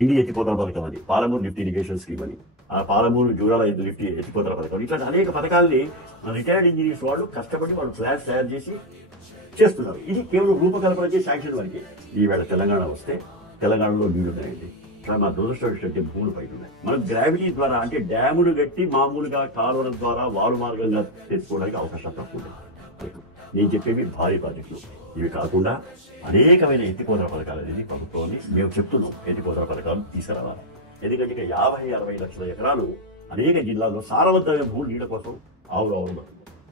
ఇది ఎత్తిపోతల పథకం అని, పాలమూరు లిఫ్ట్ ఇరిగేషన్ స్కీమ్ అని, ఆ పాలమూరు జూరాల లిఫ్ట్ ఎత్తిపోతల పథకం, ఇట్లా అనేక పథకాలని రిటైర్డ్ ఇంజనీర్స్ వాళ్ళు కష్టపడి వాళ్ళు ప్లాన్స్ తయారు చేసి చేస్తున్నారు. ఇది కేవలం రూపకల్పన చేసి శాంక్షన్ వరకు. ఈవేళ తెలంగాణ వస్తే తెలంగాణలో నీళ్లు ఉన్నాయండి. ఇక్కడ మా దురదృష్టం ఏంటంటే భూములు పైకి ఉన్నాయి. మనం గ్రావిటీ ద్వారా అంటే డ్యాములు కట్టి మామూలుగా కాలువల ద్వారా వాలు మార్గంగా తెచ్చుకోవడానికి అవకాశం తక్కువ ఉంది. నేను చెప్పేవి భారీ ప్రాజెక్టులు. ఇవి కాకుండా అనేకమైన ఎత్తిపోతల పథకాలు అనేది ప్రభుత్వాన్ని మేము చెప్తున్నాం. ఎత్తిపోతల పథకాలు తీసుకురావాలి. ఎందుకంటే ఇక 50-60 లక్షల ఎకరాలు అనేక జిల్లాల్లో సారవంతమైన భూములు నీళ్ళ కోసం ఆవురు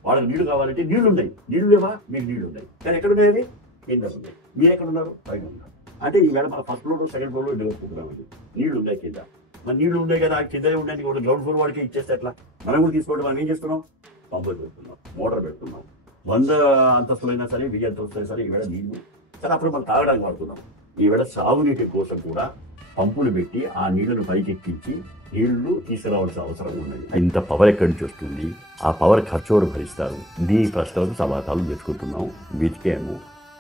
వాళ్ళకి నీళ్లు కావాలంటే నీళ్లు ఉన్నాయి. నీళ్లు లేవా? మీకు నీళ్లు ఉన్నాయి, కానీ ఎక్కడున్నాయి? కింద ఉన్నాయి. మీరు ఎక్కడున్నారు? పైన ఉన్నారు. అంటే ఈవేళ మన first floor second floor development నీళ్లు ఉన్నాయి కింద. మన నీళ్లు ఉన్నాయి కదా, కింద ఉండడానికి కూడా గ్రౌండ్ ఫ్లోర్ వాడికి ఇచ్చేస్తే ఎట్లా? మనం కూడా తీసుకోండి. మనం ఏం చేస్తున్నాం? పంపులు పెడుతున్నాం, మోటార్ పెడుతున్నాం. 100 అంతస్తులైనా సరే, 1000 అంతస్తులైనా సరే ఈవేళ నీళ్లు సరే అప్పుడు మనం తాగడానికి వాడుతున్నాం. ఈవేళ సాగునీటి కోసం కూడా పంపులు పెట్టి ఆ నీళ్లను పైకెక్కించి నీళ్లు తీసుకురావాల్సిన అవసరం ఉన్నది. ఇంత పవర్ ఎక్కడి నుంచి వస్తుంది? ఆ పవర్ ఖర్చు భరిస్తారు. దీని ప్రశ్నలకు సమాధానం తెచ్చుకుంటున్నాం, వెతికాము.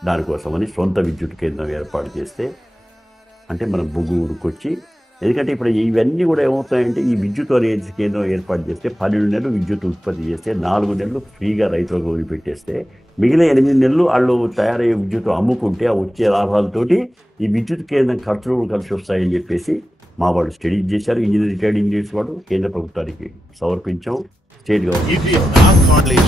దానికోసమని సొంత విద్యుత్ కేంద్రం ఏర్పాటు చేస్తే, అంటే మనం బొగ్గు ఉరుకొచ్చి, ఎందుకంటే ఇప్పుడు ఇవన్నీ కూడా ఏమవుతాయంటే ఈ విద్యుత్ అనేది కేంద్రం ఏర్పాటు చేస్తే 12 నెలలు విద్యుత్ ఉత్పత్తి చేస్తే 4 నెలలు ఫ్రీగా రైతులకు వదిలిపెట్టేస్తే మిగిలిన 8 నెలలు వాళ్ళు తయారయ్యే విద్యుత్ అమ్ముకుంటే ఆ వచ్చే లాభాలతోటి ఈ విద్యుత్ కేంద్రం ఖర్చులు కలిసి వస్తాయని చెప్పేసి మా వాళ్ళు స్టడీ చేశారు. రిటైర్డ్ ఇంజనీర్స్ వాడు కేంద్ర ప్రభుత్వానికి సమర్పించాం. State government